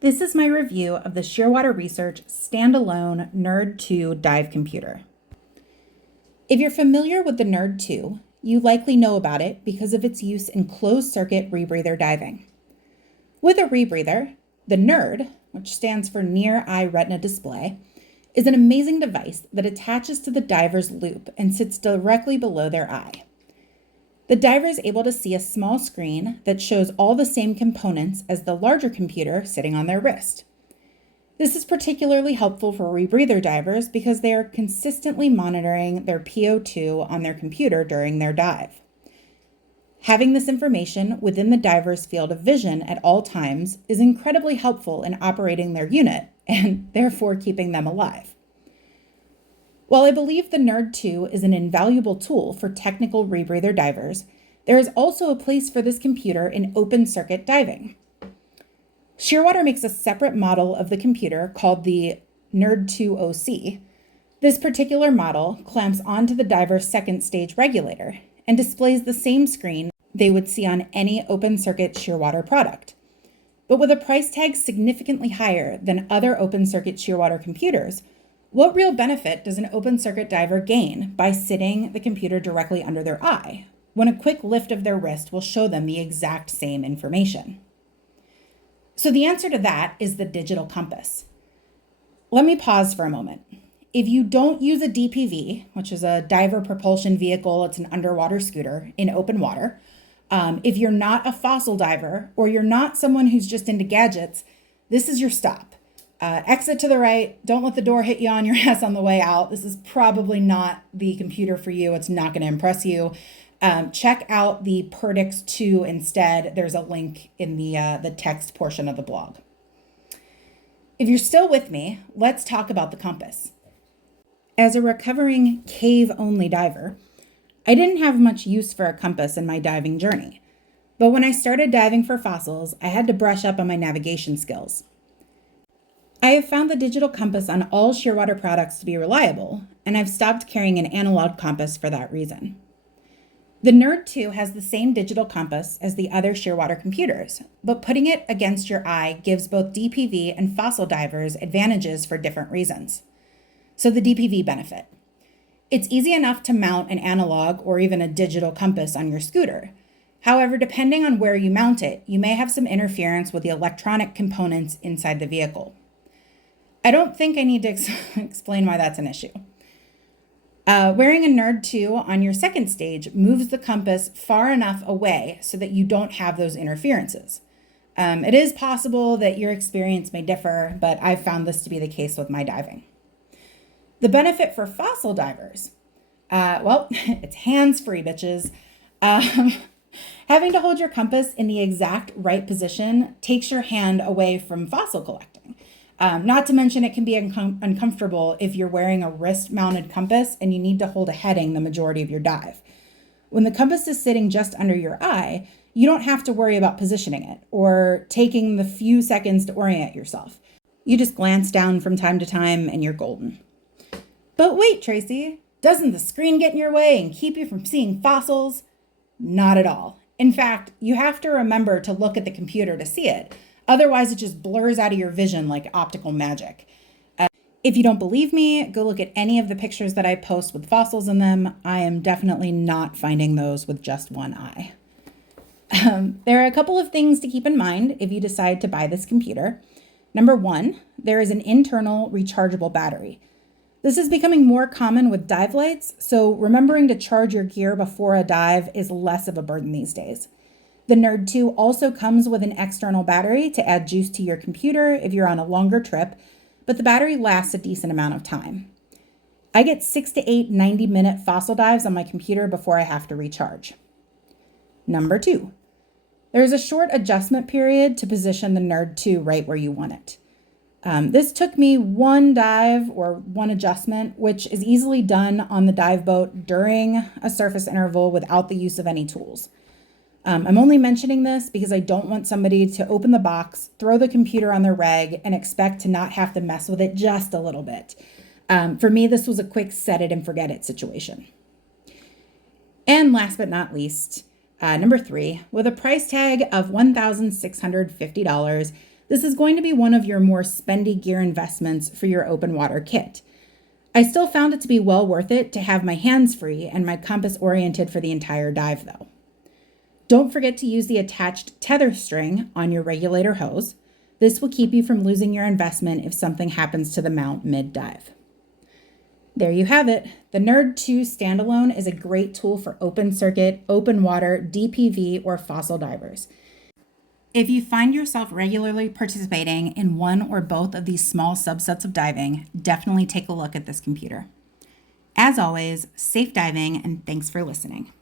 This is my review of the Shearwater Research standalone Nerd 2 dive computer. If you're familiar with the Nerd 2, you likely know about it because of its use in closed-circuit rebreather diving. With a rebreather, the Nerd, which stands for Near Eye Retina Display, is an amazing device that attaches to the diver's loop and sits directly below their eye. The diver is able to see a small screen that shows all the same components as the larger computer sitting on their wrist. This is particularly helpful for rebreather divers because they are consistently monitoring their PO2 on their computer during their dive. Having this information within the diver's field of vision at all times is incredibly helpful in operating their unit and therefore keeping them alive. While I believe the Nerd 2 is an invaluable tool for technical rebreather divers, there is also a place for this computer in open circuit diving. Shearwater makes a separate model of the computer called the Nerd 2 OC. This particular model clamps onto the diver's second stage regulator and displays the same screen they would see on any open circuit Shearwater product. But with a price tag significantly higher than other open circuit Shearwater computers, what real benefit does an open circuit diver gain by sitting the computer directly under their eye, when a quick lift of their wrist will show them the exact same information? So the answer to that is the digital compass. Let me pause for a moment. If you don't use a DPV, which is a diver propulsion vehicle, it's an underwater scooter in open water, if you're not a fossil diver or you're not someone who's just into gadgets, this is your stop. Exit to the right. Don't let the door hit you on your ass on the way out. This is probably not the computer for you. It's not going to impress you. Check out the Perdix 2 instead. There's a link in the text portion of the blog. If you're still with me, let's talk about the compass. As a recovering cave-only diver, I didn't have much use for a compass in my diving journey. But when I started diving for fossils, I had to brush up on my navigation skills. I have found the digital compass on all Shearwater products to be reliable, and I've stopped carrying an analog compass for that reason. The Nerd 2 has the same digital compass as the other Shearwater computers, but putting it against your eye gives both DPV and fossil divers advantages for different reasons. So the DPV benefit. It's easy enough to mount an analog or even a digital compass on your scooter. However, depending on where you mount it, you may have some interference with the electronic components inside the vehicle. I don't think I need to explain why that's an issue. Wearing a Nerd 2 on your second stage moves the compass far enough away so that you don't have those interferences. It is possible that your experience may differ, but I've found this to be the case with my diving. The benefit for fossil divers, it's hands-free, bitches. Having to hold your compass in the exact right position takes your hand away from fossil collecting. Not to mention it can be uncomfortable if you're wearing a wrist-mounted compass and you need to hold a heading the majority of your dive. When the compass is sitting just under your eye, you don't have to worry about positioning it or taking the few seconds to orient yourself. You just glance down from time to time and you're golden. But wait, Tracy, doesn't the screen get in your way and keep you from seeing fossils? Not at all. In fact, you have to remember to look at the computer to see it. Otherwise, it just blurs out of your vision like optical magic. If you don't believe me, go look at any of the pictures that I post with fossils in them. I am definitely not finding those with just one eye. There are a couple of things to keep in mind if you decide to buy this computer. Number one, there is an internal rechargeable battery. This is becoming more common with dive lights, so remembering to charge your gear before a dive is less of a burden these days. The Nerd 2 also comes with an external battery to add juice to your computer if you're on a longer trip, but the battery lasts a decent amount of time. I get 6 to 8 90-minute fossil dives on my computer before I have to recharge. Number 2, there's a short adjustment period to position the Nerd 2 right where you want it. This took me one dive or one adjustment, which is easily done on the dive boat during a surface interval without the use of any tools. I'm only mentioning this because I don't want somebody to open the box, throw the computer on their reg, and expect to not have to mess with it just a little bit. For me, this was a quick set it and forget it situation. And last but not least, number 3, with a price tag of $1,650, this is going to be one of your more spendy gear investments for your open water kit. I still found it to be well worth it to have my hands free and my compass oriented for the entire dive though. Don't forget to use the attached tether string on your regulator hose. This will keep you from losing your investment if something happens to the mount mid-dive. There you have it. The Nerd 2 standalone is a great tool for open circuit, open water, DPV, or fossil divers. If you find yourself regularly participating in one or both of these small subsets of diving, definitely take a look at this computer. As always, safe diving and thanks for listening.